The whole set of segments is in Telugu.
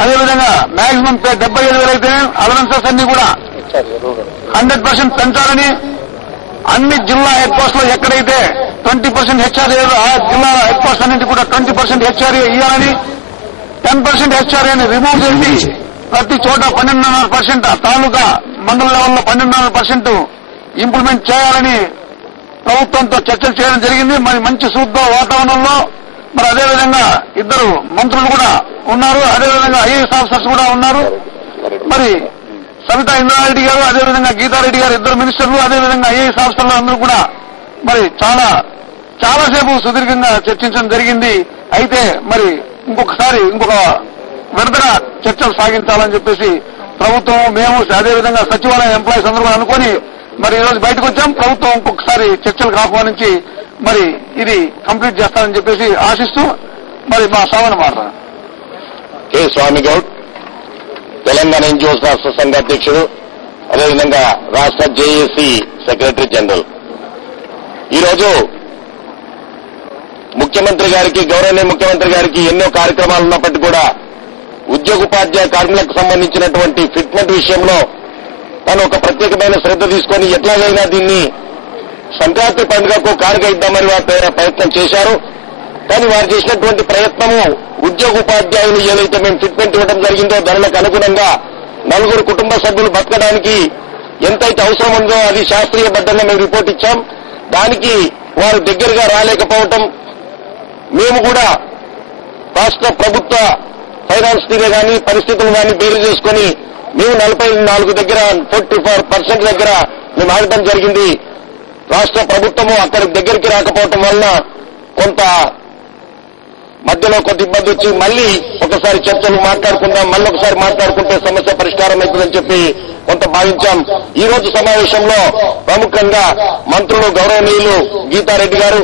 అదేవిధంగా మాక్సిమం 75,000 అయితే అలవెన్సెస్ అన్ని కూడా 100% పెంచాలని, అన్ని జిల్లా హెడ్ పోస్ట్ లో ఎక్కడైతే 20% హెచ్ఆర్ఏ ఆ జిల్లా హెడ్ పోస్ట్ అన్నింటి కూడా 20% హెచ్ఆర్ఏ ఇవ్వాలని, 10% హెచ్ఆర్ఏని రిమూవ్ చేసి ప్రతి చోట 12.5% తాలూకా మండల లెవెల్లో 12.5% ఇంప్లిమెంట్ చేయాలని ప్రభుత్వంతో చర్చలు చేయడం జరిగింది. మరి మంచి సూక్ష్మ వాతావరణంలో మరి అదేవిధంగా ఇద్దరు మంత్రులు కూడా ఉన్నారు, అదేవిధంగా ఐఏఎస్ ఆఫీసర్స్ కూడా ఉన్నారు. మరి సవితా ఇంద్రారెడ్డి గారు, అదేవిధంగా గీతారెడ్డి గారు ఇద్దరు మినిస్టర్లు, అదేవిధంగా ఐఏఎస్ ఆఫీసర్లు అందరూ కూడా మరి చాలాసేపు సుదీర్ఘంగా చర్చించడం జరిగింది. అయితే మరి ఇంకొక విడతగా చర్చలు సాగించాలని చెప్పేసి ప్రభుత్వం, మేము అదేవిధంగా సచివాలయ ఎంప్లాయీస్ అందరూ కూడా అనుకుని మరి ఈ రోజు బయటకు వచ్చాం. ప్రభుత్వం ఇంకొకసారి చర్చలకు ఆహ్వానించి మరి ఇది కంప్లీట్ చేస్తానని చెప్పేసి ఆశిస్తూ మరి మా సభను మాట్లాడారు. కె స్వామి గౌడ్, తెలంగాణ ఎన్జిఓస్ రాష్ట్ర సంఘ అధ్యక్షుడు, అదేవిధంగా రాష్ట్ర జేఏసీ సెక్రటరీ జనరల్. ఈరోజు ముఖ్యమంత్రి గారికి, గౌరవనీయ ముఖ్యమంత్రి గారికి ఎన్నో కార్యక్రమాలు ఉన్నప్పటికీ కూడా ఉద్యోగోపాధ్యాయ కార్మికులకు సంబంధించినటువంటి ఫిట్మెంట్ విషయంలో తను ఒక ప్రత్యేకమైన శ్రద్ధ తీసుకొని ఎట్లాగైనా దీన్ని సంక్రాంతి పండుగకు కానుక ఇద్దామని వారి ప్రయత్నం చేశారు. కానీ వారు చేసినటువంటి ప్రయత్నము ఉద్యోగోపాధ్యాయులు ఏదైతే మేము ఫిట్మెంట్ ఇవ్వడం జరిగిందో దానికి అనుగుణంగా 4 కుటుంబ సభ్యులు బతకడానికి ఎంతైతే అవసరం ఉందో అది శాస్త్రీయబద్ధంగా మేము రిపోర్ట్ ఇచ్చాం. దానికి వారు దగ్గరగా రాలేకపోవటం, మేము కూడా రాష్ట్ర ప్రభుత్వ ఫైనాన్స్ తీరే కానీ పరిస్థితులు కానీ బేరు చేసుకుని మేము 44 దగ్గర 44% దగ్గర మేము ఆగటం జరిగింది. రాష్ట్ర ప్రభుత్వము అక్కడి దగ్గరికి రాకపోవటం వలన కొంత మధ్యలో కొంత ఇబ్బంది వచ్చి మళ్లీ ఒకసారి చర్చలు మాట్లాడుకుందాం, మళ్ళీ ఒకసారి మాట్లాడుకుంటే సమస్య పరిష్కారం అవుతుందని చెప్పి కొంత భావించాం. ఈ రోజు సమావేశంలో ప్రముఖంగా మంత్రులు గౌరవనీయులు గీతారెడ్డి గారు,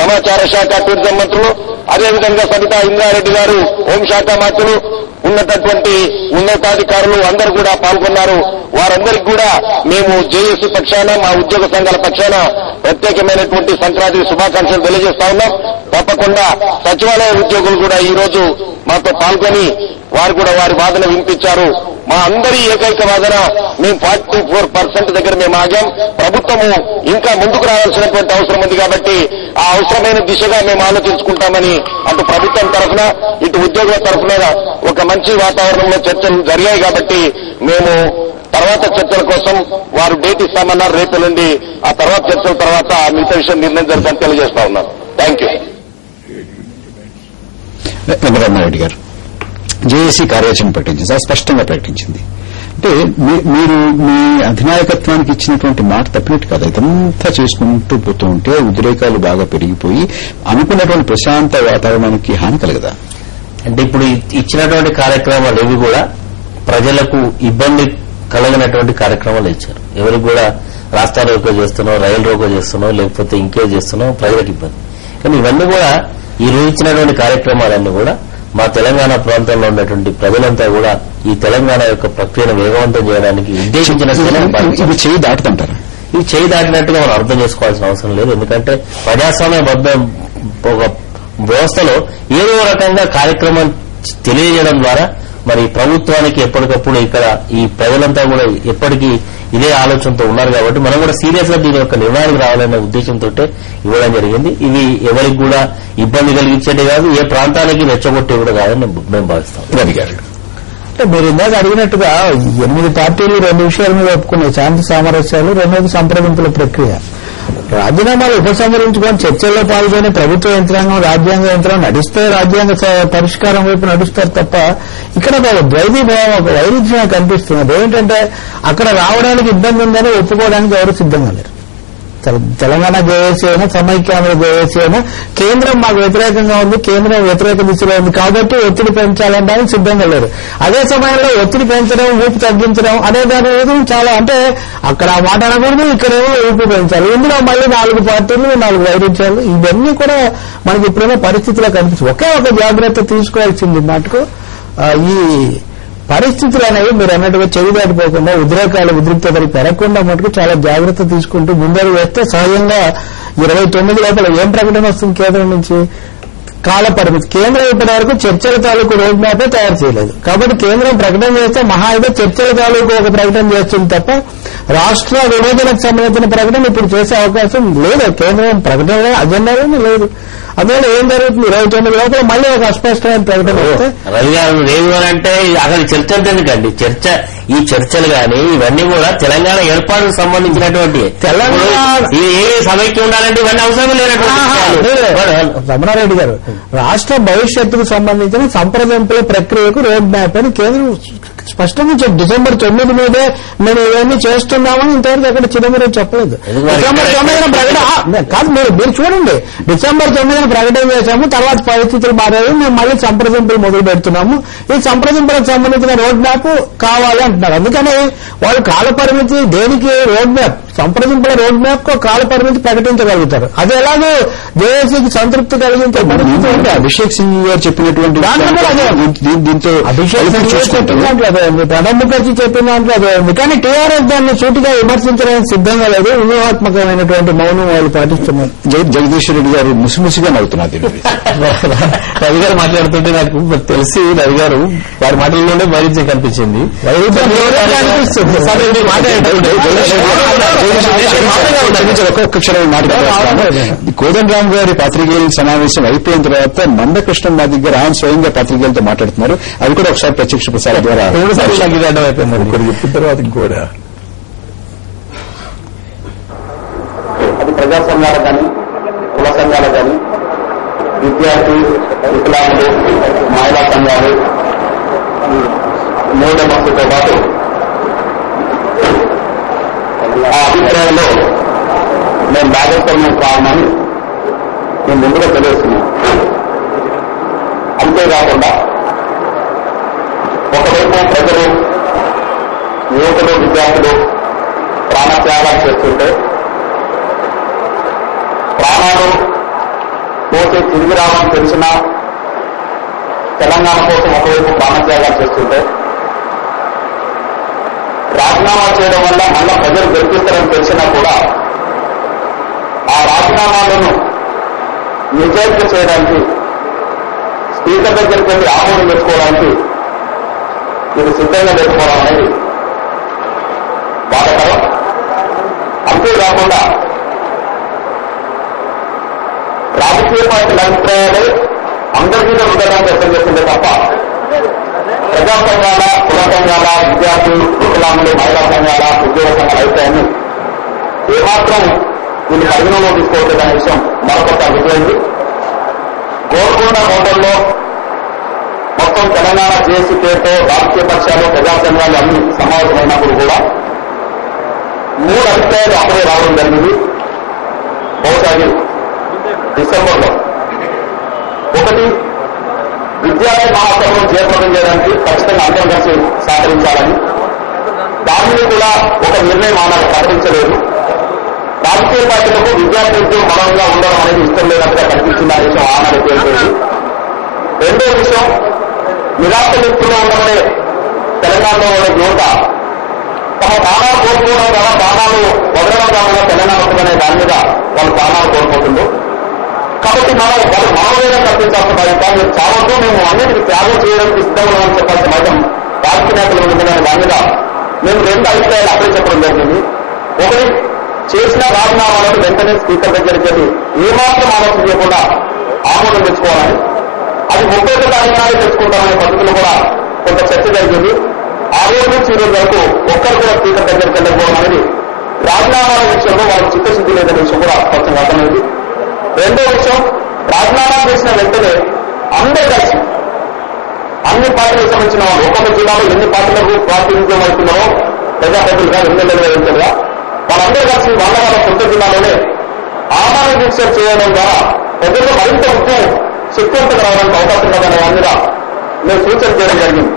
సమాచార శాఖ టూరిజం మంత్రులు, అదేవిధంగా సబితా ఇంద్రారెడ్డి గారు హోంశాఖ మంత్రులు, ఉన్నటువంటి ఉన్నతాధికారులు అందరూ కూడా పాల్గొన్నారు. వారందరికీ కూడా మేము జేఏసీ పక్షాన, మా ఉద్యోగ సంఘాల పక్షాన ప్రత్యేకమైనటువంటి సంక్రాంతి శుభాకాంక్షలు తెలియజేస్తా ఉన్నాం. తప్పకుండా సచివాలయ ఉద్యోగులు కూడా ఈ రోజు మాతో పాల్గొని వారు కూడా వారి వాదన వినిపించారు. మా అందరి ఏకైక వాదన మేము 44% దగ్గర మేము ఆగాం. ప్రభుత్వము ఇంకా ముందుకు రావాల్సినటువంటి అవసరం ఉంది కాబట్టి ఆ అవసరమైన దిశగా మేము ఆలోచించుకుంటామని అటు ప్రభుత్వం తరఫున ఇటు ఉద్యోగుల తరఫున ఒక మంచి వాతావరణంలో చర్చలు జరిగాయి. కాబట్టి మేము తర్వాత చర్చల కోసం వారు డేట్ ఇస్తామన్నారు రేపు నుండి. ఆ తర్వాత చర్చల తర్వాత మిగతా విషయం నిర్ణయం జరుగుతుందని తెలియజేస్తా ఉన్నాను. Thank you. వెంకటరమణారెడ్డి గారు, జేఏసీ కార్యాచరణ ప్రకటించింది, చాలా స్పష్టంగా ప్రకటించింది. అంటే మీరు మీ అధినాయకత్వానికి ఇచ్చినటువంటి మాట తప్పినట్టు కాదు. ఇదంతా చేసుకుంటూ పోతూ ఉంటే ఉద్రేకాలు బాగా పెరిగిపోయి అనుకున్నటువంటి ప్రశాంత వాతావరణానికి హాని కలగదా? అంటే ఇప్పుడు ఇచ్చినటువంటి కార్యక్రమాలు ఏవి కూడా ప్రజలకు ఇబ్బంది కలగనటువంటి కార్యక్రమాలు ఇచ్చారు. ఎవరికి కూడా రాస్తా రోకో చేస్తున్నాం, రైలు రోకో చేస్తున్నాం, లేకపోతే ఇంకే చేస్తున్నాం, ప్రజలకు ఇబ్బంది. కానీ ఇవన్నీ కూడా ఈ రోజు ఇచ్చినటువంటి కార్యక్రమాలన్నీ కూడా మా తెలంగాణ ప్రాంతంలో ఉన్నటువంటి ప్రజలంతా కూడా ఈ తెలంగాణ యొక్క ప్రక్రియను వేగవంతం చేయడానికి ఉద్దేశించిన చేయి దాటుతుంటారు. ఇది చేయి దాటినట్టుగా మనం అర్థం చేసుకోవాల్సిన అవసరం లేదు. ఎందుకంటే ప్రజాస్వామ్యబద్ధ ఒక వ్యవస్థలో ఏదో రకంగా కార్యక్రమం తెలియజేయడం ద్వారా మరి ప్రభుత్వానికి ఎప్పటికప్పుడు ఇక్కడ ఈ ప్రజలంతా కూడా ఎప్పటికీ ఇదే ఆలోచనతో ఉన్నారు. కాబట్టి మనం కూడా సీరియస్ గా దీని యొక్క నిర్ణయానికి రావాలనే ఉద్దేశంతో ఇవ్వడం జరిగింది. ఇవి ఎవరికి కూడా ఇబ్బంది కలిగించేది కాదు, ఏ ప్రాంతానికి రెచ్చగొట్టే కూడా కాదని మేము భావిస్తాం. రవి గారు, అంటే మీరు ఇందాక అడిగినట్టుగా 8 పార్టీలు 2 విషయాల మీద ఒప్పుకున్నాయి. శాంతి సామరస్యాలు, రెండోది సంప్రదింపుల ప్రక్రియ. రాజీనామాలు ఉపసంహరించుకొని చర్చల్లో పాల్గొని ప్రభుత్వ యంత్రాంగం, రాజ్యాంగ యంత్రాంగం నడిస్తే రాజ్యాంగ పరిష్కారం వైపు నడుస్తారు తప్ప ఇక్కడ ద్వైతీభావం, ఒక వైరుధ్యం కనిపిస్తున్నది. ఏంటంటే అక్కడ రావడానికి ఇబ్బంది ఉందని ఒప్పుకోవడానికి ఎవరు సిద్ధంగా లేరు. తెలంగాణ జేఏసీ అయినా, సమైక్యాంధ్ర జేఏసీ అయినా కేంద్రం మాకు వ్యతిరేకంగా ఉంది, కేంద్రం వ్యతిరేక దిశలో ఉంది కాబట్టి ఒత్తిడి పెంచాలంటే సిద్ధంగా లేరు. అదే సమయంలో ఒత్తిడి పెంచడం, ఊపు తగ్గించడం అనే దాని మీద చాలా, అంటే అక్కడ ఆ మాట అనకూడదు, ఇక్కడేమో ఊపు పెంచాలి. ఇందులో మళ్ళీ 4 పార్టీలు, 4 వైరుధ్యాలు, ఇవన్నీ కూడా మనకి ఇప్పుడేమో పరిస్థితిలో కనిపిస్తుంది. ఒకే ఒక జాగ్రత్త తీసుకోవాల్సింది మటుకు ఈ పరిస్థితులు అనేవి మీరు అన్నట్టుగా చెవి దాటిపోకుండా, ఉద్రేకాలు ఉద్రిక్తతలు పెరగకుండా మటుకు చాలా జాగ్రత్త తీసుకుంటూ ముందరు వేస్తే సహజంగా 29 లోపల ఏం ప్రకటన వస్తుంది కేంద్రం నుంచి? కాల పరిమితి. కేంద్రం ఇప్పటి వరకు చర్చల తాలూకు రోడ్ మ్యాపే తయారు చేయలేదు. కాబట్టి కేంద్రం ప్రకటన చేస్తే మహా అయితే చర్చల తాలూకు ఒక ప్రకటన చేస్తుంది తప్ప రాష్ట్ర విభజనకు సంబంధించిన ప్రకటన ఇప్పుడు చేసే అవకాశం లేదు. కేంద్రం ప్రకటన అజెండాలోనే లేదు. అందువల్ల ఏం జరుగుతుంది 29 లోపల మళ్ళీ ఒక అస్పష్టమైన ప్రకటన వస్తే రవి గారు లేదు అంటే అసలు చర్చ ఎందుకండి? ఈ చర్చలు గాని ఇవన్నీ కూడా తెలంగాణ ఏర్పాటుకు సంబంధించినటువంటి తెలంగాణ ఏ సమైక్యం ఉండాలంటే ఇవన్నీ అవసరం లేనటువంటి రమణారెడ్డి గారు రాష్ట్ర భవిష్యత్తుకు సంబంధించిన సంప్రదింపుల ప్రక్రియకు రోడ్ మ్యాప్ అని కేంద్రం స్పష్టంగా డిసెంబర్ 9 మీదే మేము ఇవన్నీ చేస్తున్నామని ఇంతవరకు అక్కడ చిదంబరం చెప్పలేదు. డిసెంబర్ 9 ప్రకటన కాదు, మీరు చూడండి, డిసెంబర్ 9 ప్రకటన చేశాము, తర్వాత పరిస్థితులు మారాయి, మేము మళ్ళీ సంప్రదింపులు మొదలు పెడుతున్నాము. ఈ సంప్రదింపులకు సంబంధించిన రోడ్ మ్యాప్ కావాలి అంటున్నారు. అందుకని వాళ్ళు కాల పరిమితి దేనికి రోడ్ మ్యాప్ సంప్రదింపుల రోడ్ మ్యాప్ కు కాల పరిమితి ప్రకటించగలుగుతారు. అది ఎలాగో జేఏసీకి సంతృప్తి కలిగించే పరిస్థితి ఉంటే అభిషేక్ సింగ్ గారు చెప్పినటువంటి దీంతో అభిషేక్ సింగ్ చెప్పిన దాంట్లో అదే ఉంది, ప్రణబ్ ముఖర్జీ చెప్పిన దాంట్లో అదే ఉంది. కానీ టీఆర్ఎస్ దాన్ని సూటిగా విమర్శించడానికి సిద్ధంగా లేదు. వ్యూహాత్మకమైనటువంటి మౌనం వాళ్ళు పాటిస్తున్నారు. జగదీశ్వర్ రెడ్డి గారు ముసిముసిగా నవ్వుతున్నారు. రవి గారు మాట్లాడుతుంటే నాకు తెలిసి రవి గారు వారి మాటల్లోనే వైరుధ్యం కనిపించింది. ఒక్కొక్క క్షణం మాట్లాడుతున్నాను. కోదండరామ్ గారి పాత్రికేయుల సమావేశం అయిపోయిన తర్వాత మందకృష్ణ మా దగ్గర ఆయన స్వయంగా పాత్రికేయులతో మాట్లాడుతున్నారు. అవి కూడా ఒకసారి ప్రత్యక్ష ప్రసారం ద్వారా అయిపోయింది. ఇప్పుడు చెప్పిన తర్వాత కూడా అది ప్రజా సంఘాలు కానీ కుల సంఘాలు కానీ విద్యార్థి వికలాంగులు మహిళా సంఘాలు మూఢమస్తుతో పాటు ఆ అభిప్రాయంలో మేము భాగస్వామ్యం కావాలని మేము ముందుగా తెలియజేస్తున్నాం. అంతేకాకుండా ఒకవైపు ప్రజలు యువకులు విద్యార్థులు ప్రాణత్యాగాలు చేస్తుంటే ప్రాణాలు పోతే తిరిగి రావాలని తెలిసిన తెలంగాణ కోసం ఒకవైపు ప్రాణత్యాగాలు చేస్తుంటే రాజీనామా చేయడం వల్ల మళ్ళా ప్రజలు గెలిపిస్తారని తెలిసినా కూడా ఆ రాజీనామాలను నిజాయితీ చేయడానికి స్పీకర్ దగ్గరికి వెళ్ళి ఆమోదం తెచ్చుకోవడానికి మీరు సిద్ధంగా లేకపోవడం అనేది బాధకరం. అంతేకాకుండా రాజకీయ పార్టీల అభిప్రాయాలు అందరికీ ఉండడానికి వ్యక్తం చేస్తుందే తప్ప ప్రజా సంఘాల కుల సంఘాల విద్యార్థులు వికలాంగులు మహిళా సంఘాల ఉద్యోగ సంఘాల అభిప్రాయాన్ని ఏమాత్రం దీన్ని పరిగణలో తీసుకోవట్లేదనే విషయం మరొకటి అభిప్రాయింది. గోల్కొండ హోటల్లో మొత్తం తెలంగాణ జేఏసీ పేరుతో రాజకీయ పక్షాలు ప్రజా సంఘాలు అన్ని సమావేశమైనప్పుడు కూడా 3 అభిప్రాయాలు అప్పుడే రావడం జరిగింది. బహుశా డిసెంబర్లో ఒకటి విద్యార్థి మహాసభను చేపట్టడం చేయడానికి ఖచ్చితంగా అందరం కలిసి సహకరించాలని, దానిని కూడా ఒక నిర్ణయం ఆనాడు ప్రకటించలేదు. రాజకీయ పార్టీలకు విద్యార్థులకు బలంగా ఉండడం అనేది ఇష్టం లేనట్టుగా కనిపించింది. ఆ విషయం ఆనాడు తేలిపోయింది. రెండో విషయం నిరాశలిప్తులో ఉండమనే తెలంగాణలో ఉన్న యువత తమ ప్రాణాలు కోల్పోవడం ద్వారా ప్రాణాలు వదలడం ద్వారా తెలంగాణ వస్తుందనే దాని మీద వాళ్ళు ప్రాణాలు కోల్పోతుండ్రు. కాబట్టి మనం వాళ్ళు మనోవేదం కల్పించాల్సిన బాధ్యత. మీరు చావద్దు, మేము అన్నిటికీ త్యాగం చేయడానికి సిద్ధంగా అని చెప్పాల్సిన బాధ్యత రాజకీయ నేతలు ఉంటుందనే దాని మీద మేము 2 అభిప్రాయాలు అప్పుడే చెప్పడం జరిగింది. ఒకటి, చేసిన రాజీనామాలను వెంటనే స్పీకర్ దగ్గరికి వెళ్ళి ఏమాత్రం ఆలోచన చేయకుండా ఆమోదం తెచ్చుకోవాలని, అది 31 తారీఖు తెచ్చుకుంటామనే పద్ధతులు కూడా కొంత చర్చ జరిగింది. ఆ రోజు నుంచి ఈ రోజు వరకు ఒక్కరు కూడా స్పీకర్ దగ్గరికి వెళ్ళకపోవడం అనేది రాజీనామాల విషయంలో వాళ్ళకి చిత్తశుద్ధి లేదనే విషయం కూడా స్పష్టంగా అర్థమైంది. రెండో విషయం, రాజీనామా చేసిన వెంటనే అందరూ కలిసి అన్ని పార్టీలకు సంబంధించిన వాళ్ళు ఒక్కొక్క జిల్లాలో ఎన్ని పార్టీలకు ప్రాతినిధ్యం అవుతున్నారో ప్రజాప్రతినిధులుగా ఎమ్మెల్యేలుగా వెళ్తుందా వాళ్ళందరూ కలిసి వాళ్ళ సొంత జిల్లాలోనే ఆహ్వాన దీక్షలు చేయడం ద్వారా ప్రజల్లో మరింత ఉద్యమం శక్తివంతంగా రావడానికి అవకాశం ఉందనే దాని మీద మేము సూచన చేయడం జరిగింది.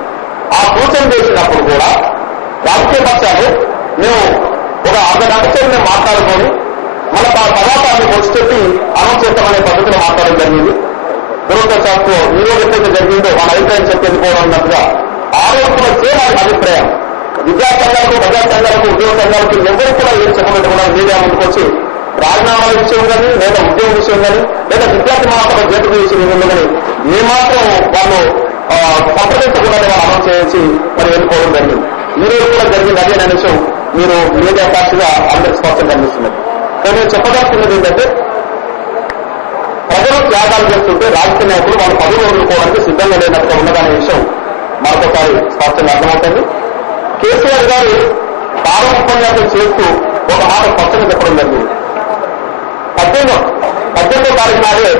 ఆ సూచన చేసినప్పుడు కూడా రాజకీయ పక్షాలు మేము ఒక అర్ధగంట సేపు మేము మాట్లాడుకొని మన పదార్థాన్ని వచ్చి అనౌన్స్ చేస్తామనే పద్ధతిలో మాట్లాడడం జరిగింది. దురదృష్టవశాత్తు ఈరోజు ఎప్పుడైతే జరిగిందో వాళ్ళ అభిప్రాయం చెప్పి వెళ్ళిపోవడం అన్నట్టుగా ఆరోపణ చేయాలని అభిప్రాయం విద్యా సంఘాలకు ప్రజా సంఘాలకు ఉద్యోగ సంఘాలకు ఎవరు కూడా ఏం చెప్పినట్టు కూడా మీడియా ముందుకు వచ్చి రాజీనామాల విషయం కానీ, లేదా ఉద్యోగ విషయం కానీ, లేదా విద్యార్థి మహాసభ జట్టు విషయం కానీ ఏమాత్రం వాళ్ళు సంప్రదించకుండా వాళ్ళు అమలు చేసి మరి వెళ్ళిపోవడం జరిగింది. ఈ రోజు కూడా జరిగింది అదే అనే విషయం మీరు మీడియా సాక్షిగా అందరికి స్పష్టంగా కనిపిస్తున్నది. కానీ నేను చెప్పదలుచుకున్నది ఏంటంటే, ప్రజలు త్యాగాలు చేస్తుంటే రాజకీయ నాయకులు వాళ్ళు పదవి వదులుకోవడానికి సిద్ధంగా లేనట్టుగా ఉన్నదనే విషయం మరొకసారి స్పష్టంగా అర్థమవుతుంది. కేసీఆర్ గారు ప్రారంభ ఉపన్యాసం చేస్తూ ఒక మాట స్పష్టంగా చెప్పడం జరిగింది. 18వ తారీఖు నాడే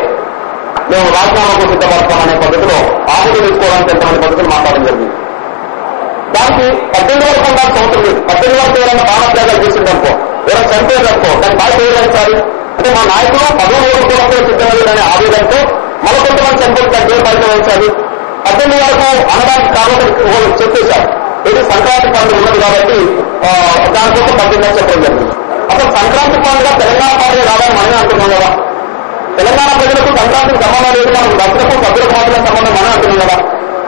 మేము రాజీనామాకు సిద్ధపడతామనే పద్ధతిలో ఆవులు తీసుకోవడానికి ఎంతమంది పద్ధతులు మాట్లాడడం జరిగింది. దానికి 18 వరకు ఉండాల్సిన అవసరం లేదు. 18 వరకు ఎవరైనా ప్రాణత్యాగాలు చేసిందనుకో, ఎవరైనా చనిపోయిందనుకో, దాన్ని బాగా చేయగలిచారు అంటే మా నాయకులు పదవులు ఓడుకోవడంతో సిద్ధంగా లేదనే ఆవేదనతో మరో కొంతమంది చనిపోతే బయట వహించాలి. 18 వరకు అనడానికి కాబట్టి చెప్పేశారు. ఇది సంక్రాంతి పండుగ ఉన్నది కాబట్టి దానికోసం 18 చెప్పడం జరిగింది. అసలు సంక్రాంతి పండుగ తెలంగాణ పండుగ కాదని మనమే అంటున్నాం కదా. తెలంగాణ ప్రజలకు సంక్రాంతికి సంబంధం లేదు, మనం దసరకు సభ్యులకు మాత్రమే సంబంధం మనమే అంటున్నాం కదా.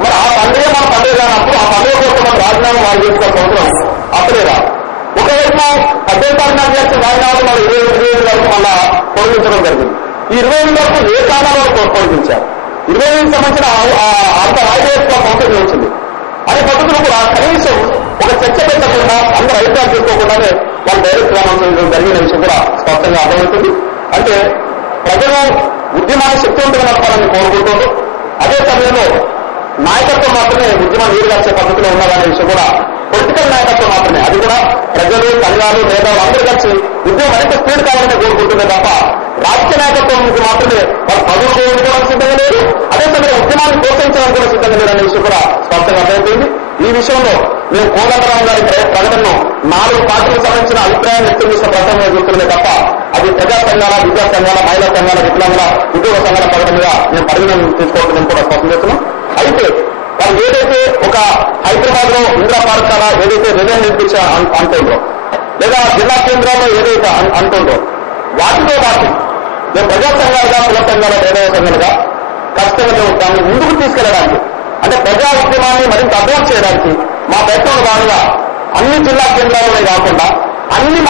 మరి ఆ పండుగ మన పండుగ కానప్పుడు ఆ పండుగ కోసం మనం రాజీనామా వాళ్ళు చేసుకోవాల్సిన అవసరం అప్పుడేరా. ఒకవైపు 18 తారీఖు చేసిన రాజీనామాలు మనం 25 వరకు మళ్ళా పొడిగించడం జరిగింది. ఈ 25 వరకు ఏ కారణాల వరకు పొడిగించారు. 25 సంబంధించిన అంత రాజకీయ సంస్థ వచ్చింది అనే పద్ధతులు కూడా కనీసం ఒక చర్చ పెట్టకుండా అందరూ అభిప్రాయం చేసుకోకుండానే వాళ్ళు డైరెక్ట్ రామాంశం జరిగిన విషయం కూడా స్పష్టంగా అర్థమవుతుంది. అంటే ప్రజలు ఉద్యమాన్ని శక్తివంతంగా నడపాలని కోరుకుంటున్నారు. అదే సమయంలో నాయకత్వం మాత్రమే ఉద్యమం నీరుగార్చే పద్ధతిలో ఉన్నదనే విషయం కూడా పొలిటికల్ నాయకత్వం మాత్రమే, అది కూడా ప్రజలు సంఘాలు నేతలు అందరూ కలిసి ఉద్యమం ఎంత స్పీడ్ కావాలని కోరుకుంటుంది తప్ప రాజకీయ నాయకత్వం నుంచి మాత్రమే వాళ్ళు పదవులు కోరుకోవడానికి సిద్ధంగా లేదు, అదే సమయంలో ఉద్యమాన్ని ప్రోత్సహించడానికి కూడా సిద్ధంగా లేదనే విషయం కూడా స్పష్టంగా అర్థమవుతుంది. ఈ విషయంలో మేము కోదండరాం గారి ప్రకటనను 4 పార్టీలకు సంబంధించిన అభిప్రాయాన్ని వ్యక్తం చేసిన ప్రకటనగా చూస్తున్నామే తప్ప అది ప్రజా సంఘాల, విద్యా సంఘాల, మహిళా సంఘాల, వికలాంగుల, ఉద్యోగ సంఘాల ప్రకటనగా మేము పరిగణన తీసుకోవడం కూడా స్పష్టం చేస్తున్నాం. అయితే వాళ్ళు ఏదైతే ఒక హైదరాబాద్ లో ఇందిరా పార్క్ ద్వారా ఏదైతే నిర్ణయం నిర్మించా అంటుండ్రో, లేదా జిల్లా కేంద్రాల్లో ఏదైతే అంటుండ్రో, వాటితో పాటు మేము ప్రజా సంఘాలుగా, కుల సంఘాల, నిర్ణయ సంఘాలుగా ఖచ్చితంగా దాన్ని ముందుకు తీసుకెళ్లడానికి, అంటే ప్రజా ఉద్యమాన్ని మరింత అడ్వాన్స్ చేయడానికి మా ప్రయత్నంలో భాగంగా అన్ని జిల్లా కేంద్రాలనే కాకుండా అన్ని